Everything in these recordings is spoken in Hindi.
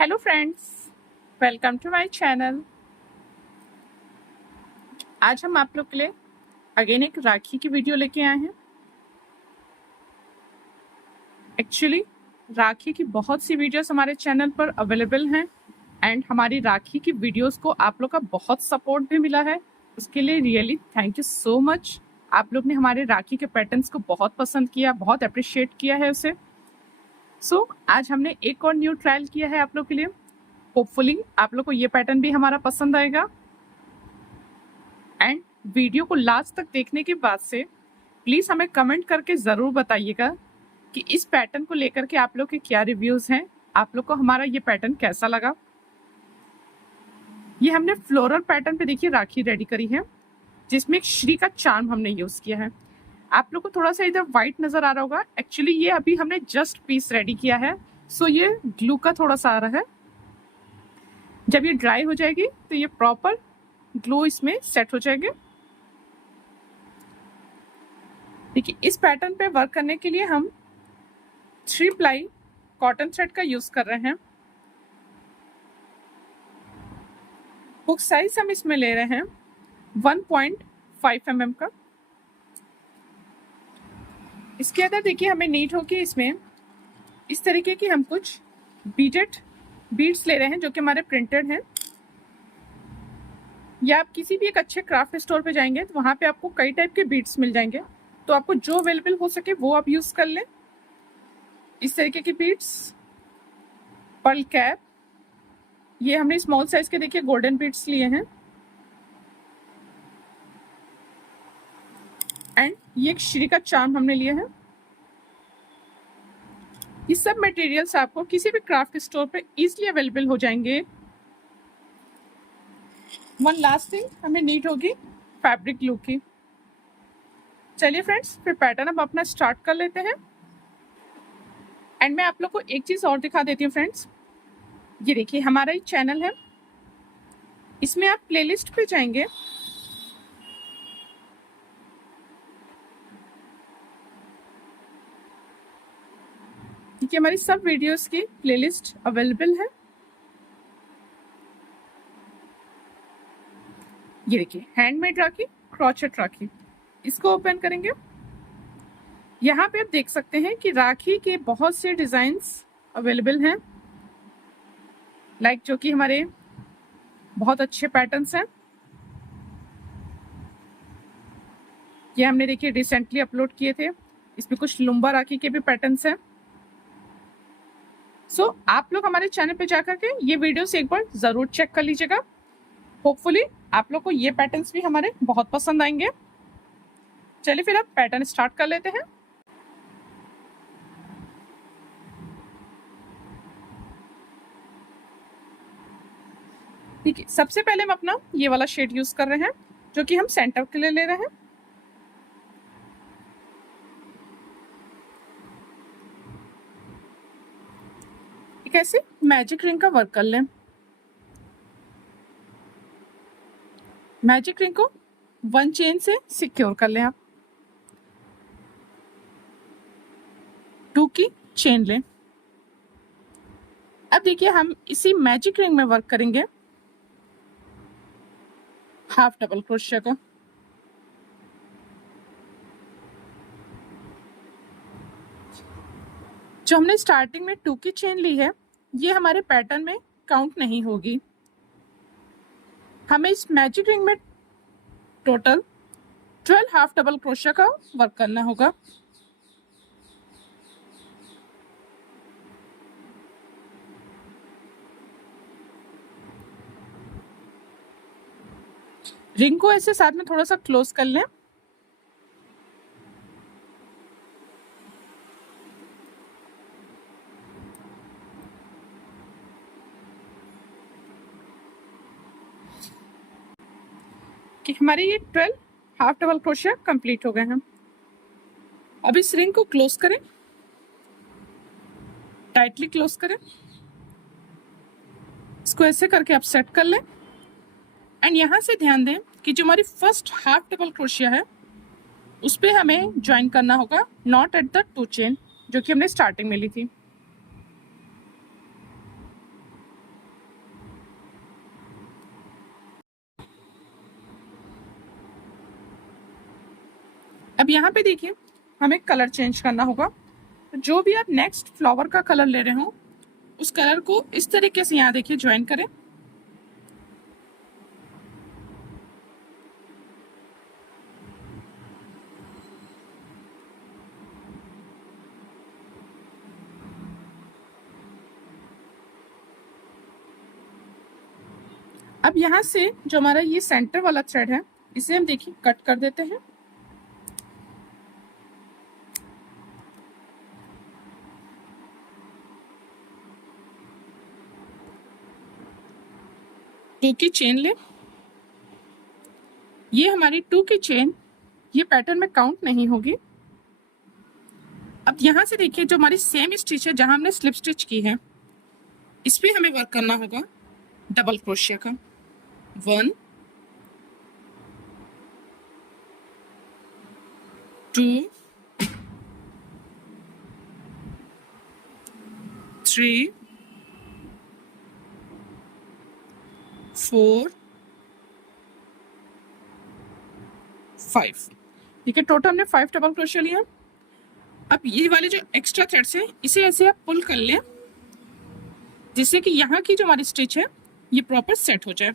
Hello friends, welcome to my channel. आज हम आप लोग के लिए अगेन एक राखी की वीडियो लेके आए हैं। एक्चुअली राखी की बहुत सी वीडियोस हमारे चैनल पर अवेलेबल हैं एंड हमारी राखी की वीडियोस को आप लोग का बहुत सपोर्ट भी मिला है। उसके लिए really thank you so much. आप लोग ने हमारे राखी के पैटर्न्स को बहुत पसंद किया, बहुत अप्रिशिएट किया है उसे। आज हमने एक और न्यू ट्रायल किया है आप लोग के लिए। होपफुली आप लोग को ये पैटर्न भी हमारा पसंद आएगा एंड वीडियो को लास्ट तक देखने के बाद से प्लीज हमें कमेंट करके जरूर बताइएगा कि इस पैटर्न को लेकर के आप लोग के क्या रिव्यूज हैं, आप लोग को हमारा ये पैटर्न कैसा लगा। ये हमने फ्लोरल पैटर्न पे देखिए राखी रेडी करी है, जिसमें एक श्री का चार्म हमने यूज किया है। आप लोग को थोड़ा सा इधर व्हाइट नजर आ रहा होगा, एक्चुअली ये अभी हमने जस्ट पीस रेडी किया है, सो ये ग्लू का थोड़ा सा आ रहा है। जब ये ड्राई हो जाएगी तो ये प्रॉपर ग्लो इसमें सेट हो जाएंगे। देखिए इस पैटर्न पे वर्क करने के लिए हम 3 प्लाई कॉटन थ्रेड का यूज कर रहे हैं। हुक साइज हम इसमें ले रहे हैं 1.5 mm का। इसके अंदर देखिए हमें नीड होगी इसमें इस तरीके की हम कुछ बीडेड बीड्स ले रहे हैं जो कि हमारे प्रिंटेड हैं। या आप किसी भी एक अच्छे क्राफ्ट स्टोर पे जाएंगे तो वहां पे आपको कई टाइप के बीड्स मिल जाएंगे, तो आपको जो अवेलेबल हो सके वो आप यूज कर लें। इस तरीके की बीड्स, पर्ल कैप, ये हमने स्मॉल साइज के देखिए गोल्डन बीड्स लिए हैं एंड ये एक श्री का चार्म हमने लिया है। ये सब मटेरियल्स आपको किसी भी क्राफ्ट स्टोर पे इजीली अवेलेबल हो जाएंगे। वन लास्ट थिंग हमें नीड होगी फैब्रिक ग्लू की। चलिए फ्रेंड्स, फिर पैटर्न हम अपना स्टार्ट कर लेते हैं एंड मैं आप लोग को एक चीज और दिखा देती हूँ फ्रेंड्स। ये देखिए हमारा एक चैनल है, इसमें आप प्लेलिस्ट पे जाएंगे, देखिए हमारी सब वीडियोस की प्लेलिस्ट अवेलेबल है। ये देखिए हैंडमेड राखी, क्रोचेट राखी, इसको ओपन करेंगे। यहाँ पे आप देख सकते हैं कि राखी के बहुत से डिजाइन्स अवेलेबल हैं, जो कि हमारे बहुत अच्छे पैटर्न्स हैं। ये हमने देखिए रिसेंटली अपलोड किए थे, इसमें कुछ लुम्बा राखी के भी पैटर्न्स हैं। आप लोग हमारे चैनल पे जाकर के ये वीडियोस एक बार जरूर चेक कर लीजिएगा। होपफुली आप लोग को ये पैटर्न्स भी हमारे बहुत पसंद आएंगे। चलिए फिर अब पैटर्न स्टार्ट कर लेते हैं। ठीक है, सबसे पहले हम अपना ये वाला शेड यूज कर रहे हैं जो कि हम सेंटर के लिए ले रहे हैं। एक ऐसे मैजिक रिंग का वर्क कर लें। मैजिक रिंग को 1 चेन से सिक्योर कर लें। आप 2 की चेन लें। अब देखिए हम इसी मैजिक रिंग में वर्क करेंगे हाफ डबल क्रोशिया का। जो हमने स्टार्टिंग में 2 की चेन ली है, ये हमारे पैटर्न में काउंट नहीं होगी। हमें इस मैजिक रिंग में टोटल 12 हाफ डबल क्रोशिया का वर्क करना होगा। रिंग को ऐसे साथ में थोड़ा सा क्लोज कर लें। कि हमारे ये 12 हाफ डबल क्रोशिया कंप्लीट हो गए हैं। अब इस रिंग को क्लोज करें, टाइटली क्लोज करें। इसको ऐसे करके आप सेट कर लें एंड यहाँ से ध्यान दें कि जो हमारी फर्स्ट हाफ डबल क्रोशिया है उस पे हमें ज्वाइन करना होगा नॉट एट द 2 चेन जो कि हमने स्टार्टिंग में ली थी। अब यहाँ पे देखिए हमें कलर चेंज करना होगा। तो जो भी आप नेक्स्ट फ्लावर का कलर ले रहे हो उस कलर को इस तरीके से यहाँ देखिए ज्वाइन करें। अब यहाँ से जो हमारा ये सेंटर वाला थ्रेड है इसे हम देखिए कट कर देते हैं। टू की चेन ले, ये हमारी टू की चेन ये पैटर्न में काउंट नहीं होगी। अब यहाँ से देखिए जो हमारी सेम स्टिच है जहां हमने स्लिप स्टिच की है इस पे हमें वर्क करना होगा डबल क्रोशिया का। 1 2 3 4 5। ठीक है, टोटल हमने 5 डबल क्रोशिया लिया। अब ये वाले जो एक्स्ट्रा थ्रेड्स है इसे ऐसे आप पुल कर लें जिससे कि यहाँ की जो हमारी स्टिच है ये प्रॉपर सेट हो जाए।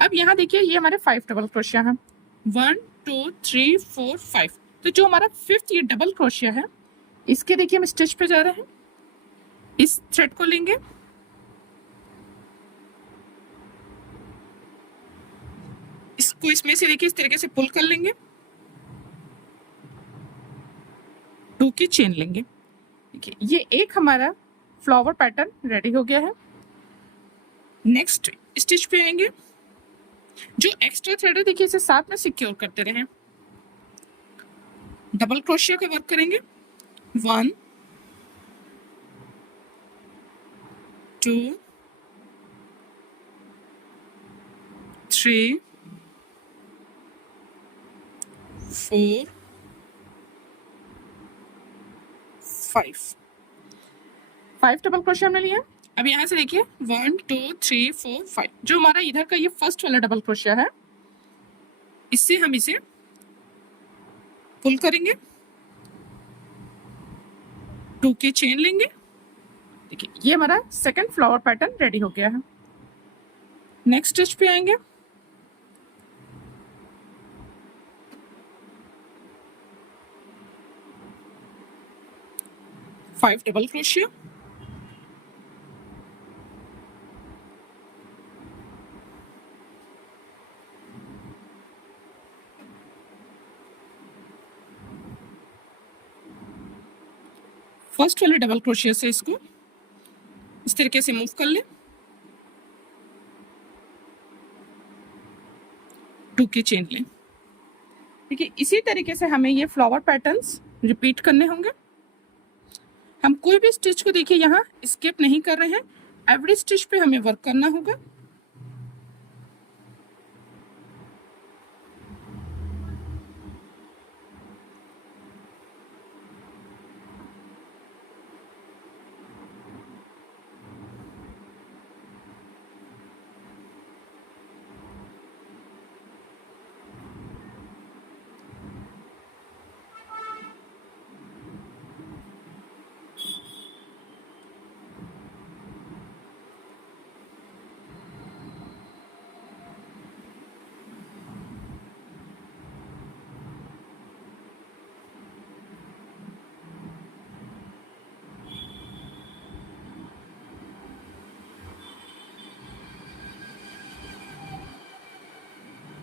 अब यहाँ देखिए ये हमारे 5 डबल क्रोशिया हैं, 1 2 3 4 5। तो जो हमारा 5th ये डबल क्रोशिया है इसके देखिए हम स्टिच पे जा रहे हैं। इस थ्रेड को लेंगे, इसको इसमें से देखिए इस तरीके से पुल कर लेंगे, 2 की चेन लेंगे। देखिए ये एक हमारा फ्लावर पैटर्न रेडी हो गया है। नेक्स्ट स्टिच पे आएंगे, जो एक्स्ट्रा थ्रेड है देखिए इसे साथ में सिक्योर करते रहें। डबल क्रोशिया का वर्क करेंगे, 1 2 3 4 5 डबल क्रोशिया हमने लिया। अब यहाँ से देखिए 1 2 3 4 5, जो हमारा इधर का ये फर्स्ट वाला डबल क्रोशिया है इससे हम इसे पुल करेंगे, 2 की चेन लेंगे। देखिए ये हमारा सेकंड फ्लावर पैटर्न रेडी हो गया है। नेक्स्ट स्टिच पे आएंगे, फाइव डबल क्रोशिया, फर्स्ट वाले डबल क्रोशिया से इसको इस तरीके से मूव कर लें, 2 की चेन लें। देखिए इसी तरीके से हमें ये फ्लावर पैटर्न्स रिपीट करने होंगे। हम कोई भी स्टिच को देखिए यहाँ स्किप नहीं कर रहे हैं, एवरी स्टिच पे हमें वर्क करना होगा।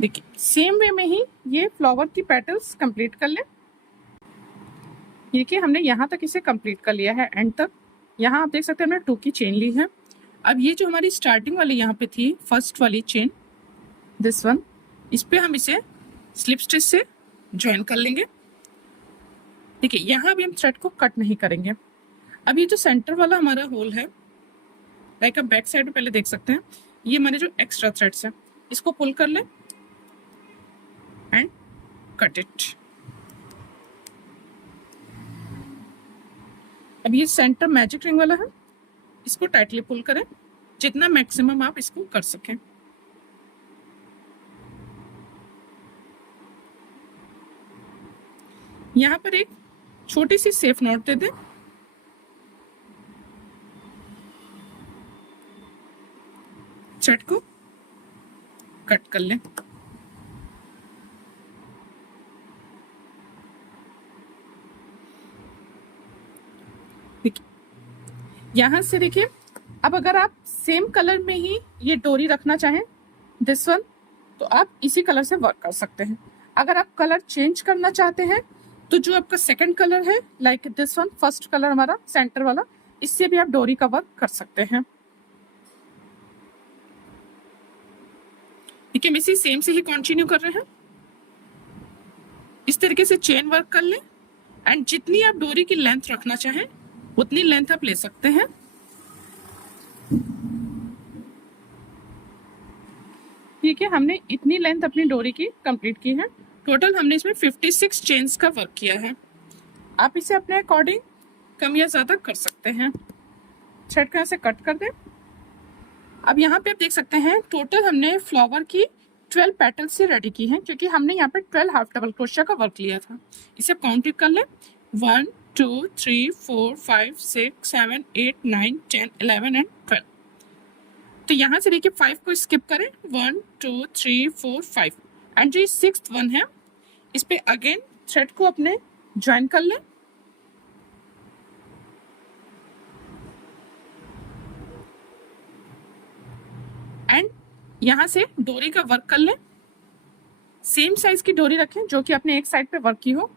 देखिए सेम वे में ही ये फ्लावर की पेटल्स कंप्लीट कर लें। देखिए हमने यहाँ तक इसे कंप्लीट कर लिया है, एंड तक। यहाँ आप देख सकते हैं हमने 2 की चेन ली है। अब ये जो हमारी स्टार्टिंग वाली यहाँ पे थी फर्स्ट वाली चेन, दिस वन, इस पे हम इसे स्लिप स्टिच से ज्वाइन कर लेंगे। देखिए यहाँ भी हम थ्रेड को कट नहीं करेंगे। अब ये जो सेंटर वाला हमारा होल है, लाइक आप बैक साइड में पहले देख सकते हैं, ये हमारे जो एक्स्ट्रा थ्रेड्स है इसको पुल कर लें एंड कट इट। अब ये सेंटर मैजिक रिंग वाला है, इसको टाइटली पुल करें जितना मैक्सिमम आप इसको कर सकें। यहाँ पर एक छोटी सी सेफ नोट दे दें। थ्रेड को कट कर लें। यहां से देखिए, अब अगर आप सेम कलर में ही ये डोरी रखना चाहें, दिस वन, तो आप इसी कलर से वर्क कर सकते हैं। अगर आप कलर चेंज करना चाहते हैं तो जो आपका सेकंड कलर है, like this one, first colour हमारा सेंटर वाला, इससे भी आप डोरी का वर्क कर सकते हैं। ठीक है, हम इसी सेम से ही कंटिन्यू कर रहे हैं। इस तरीके से चेन वर्क कर लें एंड जितनी आप डोरी की लेंथ रखना चाहें उतनी लेंथ आप ले सकते हैं। ठीक है, हमने इतनी लेंथ अपनी डोरी की कंप्लीट की है। टोटल हमने इसमें 56 चेन्स का वर्क किया है। आप इसे अपने अकॉर्डिंग कम या ज्यादा कर सकते हैं। थ्रेड को ऐसे कट कर दें। अब यहाँ पे आप देख सकते हैं टोटल हमने फ्लावर की 12 पेटल्स से रेडी की हैं, क्योंकि हमने यहाँ पे 12 हाफ डबल क्रोशिया का वर्क लिया था। इसे काउंट कर लें, 1 2 3 4 5 6 7 8 9 10 11 एंड 12। तो यहाँ से देखिए 5 को स्किप करें, 1 2 3 4 5 एंड जो 6th वन है इस पे अगेन थ्रेड को अपने ज्वाइन कर लें। एंड यहाँ से डोरी का वर्क कर लें। सेम साइज की डोरी रखें जो कि अपने एक साइड पे वर्क की हो।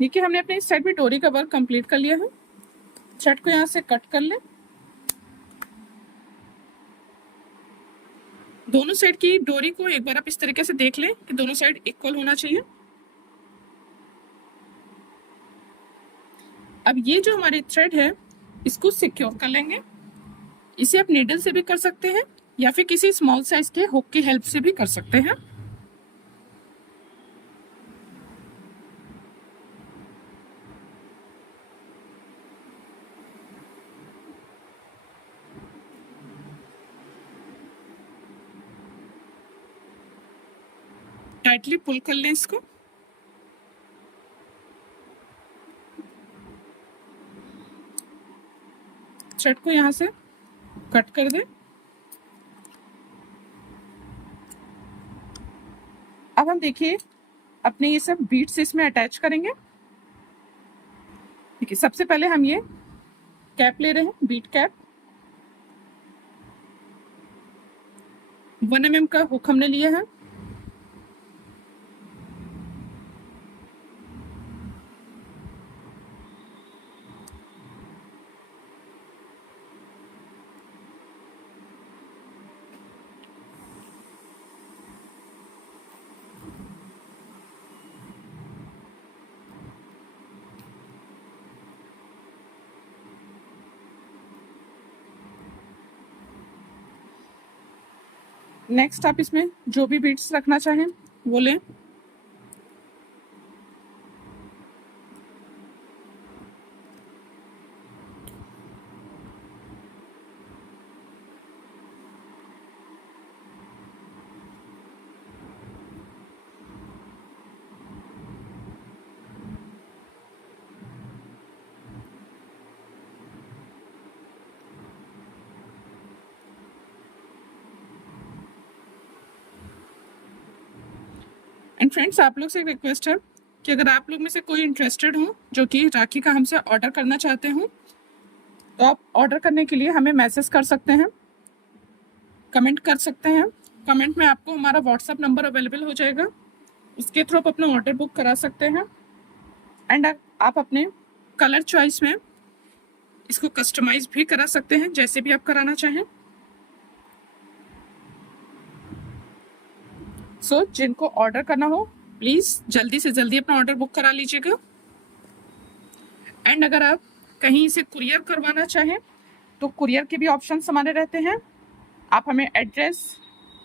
देखिए हमने अपने इस साइड पे डोरी का वर्क कंप्लीट कर लिया है। थ्रेड को यहाँ से कट कर लें। दोनों साइड की डोरी को एक बार आप इस तरीके से देख लें कि दोनों साइड इक्वल होना चाहिए। अब ये जो हमारी थ्रेड है इसको सिक्योर कर लेंगे। इसे आप नीडल से भी कर सकते हैं या फिर किसी स्मॉल साइज के हुक की हेल्प से भी कर सकते हैं। टाइटली पुल कर लें इसको। थ्रेड को यहाँ से कट कर दें। अब हम देखिए अपने ये सब बीट्स इसमें अटैच करेंगे। देखिए सबसे पहले हम ये कैप ले रहे हैं, बीट कैप। 1 mm का हुक हमने लिया है। नेक्स्ट आप इसमें जो भी बीट्स रखना चाहें वो लें। एंड फ्रेंड्स, आप लोग से एक रिक्वेस्ट है कि अगर आप लोग में से कोई इंटरेस्टेड हो जो कि राखी का हमसे ऑर्डर करना चाहते हो तो आप ऑर्डर करने के लिए हमें मैसेज कर सकते हैं, कमेंट कर सकते हैं। कमेंट में आपको हमारा व्हाट्सएप नंबर अवेलेबल हो जाएगा, उसके थ्रू आप अपना ऑर्डर बुक करा सकते हैं। एंड आप अपने कलर चॉइस में इसको कस्टमाइज भी करा सकते हैं, जैसे भी आप कराना चाहें। सो जिनको ऑर्डर करना हो प्लीज जल्दी से जल्दी अपना ऑर्डर बुक करा लीजिएगा। एंड अगर आप कहीं से कुरियर करवाना चाहें तो कुरियर के भी ऑप्शन हमारे रहते हैं। आप हमें एड्रेस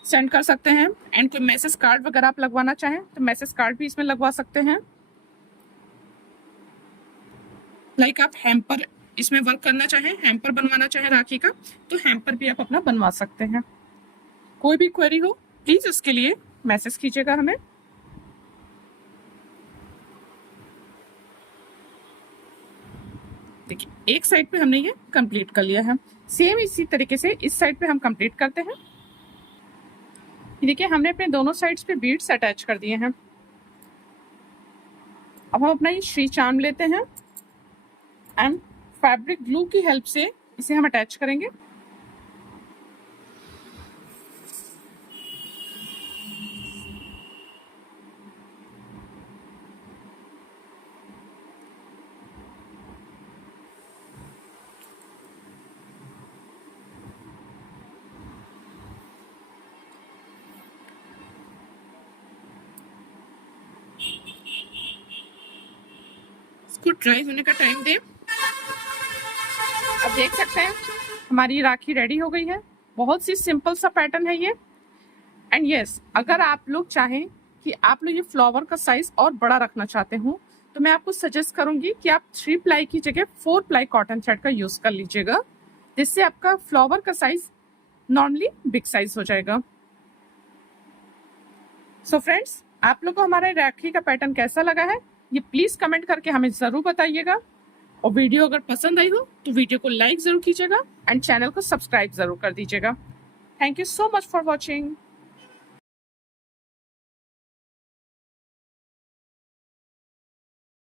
सेंड कर सकते हैं एंड कोई मैसेज कार्ड वगैरह आप लगवाना चाहें तो मैसेज कार्ड भी इसमें लगवा सकते हैं। लाइक आप हैम्पर इसमें वर्क करना चाहें, हैम्पर बनवाना चाहें राखी का, तो हैम्पर भी आप अपना बनवा सकते हैं। कोई भी क्वेरी हो प्लीज उसके लिए मैसेज कीजिएगा हमें। देखिए एक साइड पे हमने ये कंप्लीट कर लिया है। सेम इसी तरीके से इस साइड पे हम कंप्लीट करते हैं। देखिए हमने अपने दोनों साइड्स पे बीड्स अटैच कर दिए हैं। अब हम अपना ये श्री चार्म लेते हैं एंड फैब्रिक ग्लू की हेल्प से इसे हम अटैच करेंगे। इसको ड्राई होने का टाइम दें। अब देख सकते हैं हमारी राखी रेडी हो गई है। बहुत सी सिंपल सा पैटर्न है ये। एंड यस, अगर आप लोग चाहें कि आप लोग ये फ्लावर का साइज और बड़ा रखना चाहते हो तो मैं आपको सजेस्ट करूंगी कि आप 3 प्लाई की जगह 4 प्लाई कॉटन थ्रेड का यूज कर लीजिएगा, जिससे आपका फ्लावर का साइज नॉर्मली बिग साइज हो जाएगा। सो फ्रेंड्स, आप लोग को हमारा राखी का पैटर्न कैसा लगा है ये प्लीज कमेंट करके हमें जरूर बताइएगा। और वीडियो अगर पसंद आई हो तो वीडियो को लाइक जरूर कीजिएगा एंड चैनल को सब्सक्राइब जरूर कर दीजिएगा। Thank you so much for watching.